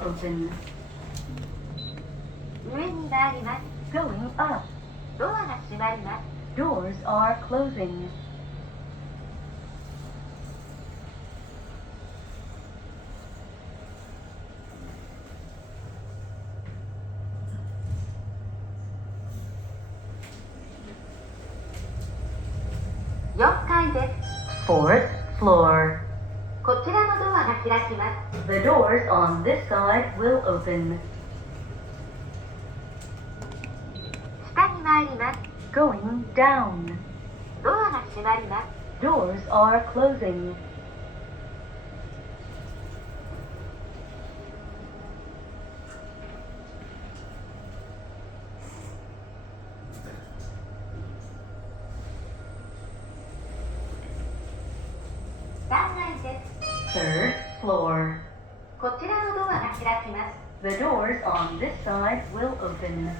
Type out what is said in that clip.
open. 上に回ります。 Going up. ドアが閉まります。 Doors are closing. 4階です。 Fourth floor. こちらのドアが開きます。 The doors on this side will open. 下に回ります。 Going down. ドアが閉まります。 Doors are closing. 3階です。 Third floor. こちらのドアが開きます。 The doors on this side will open.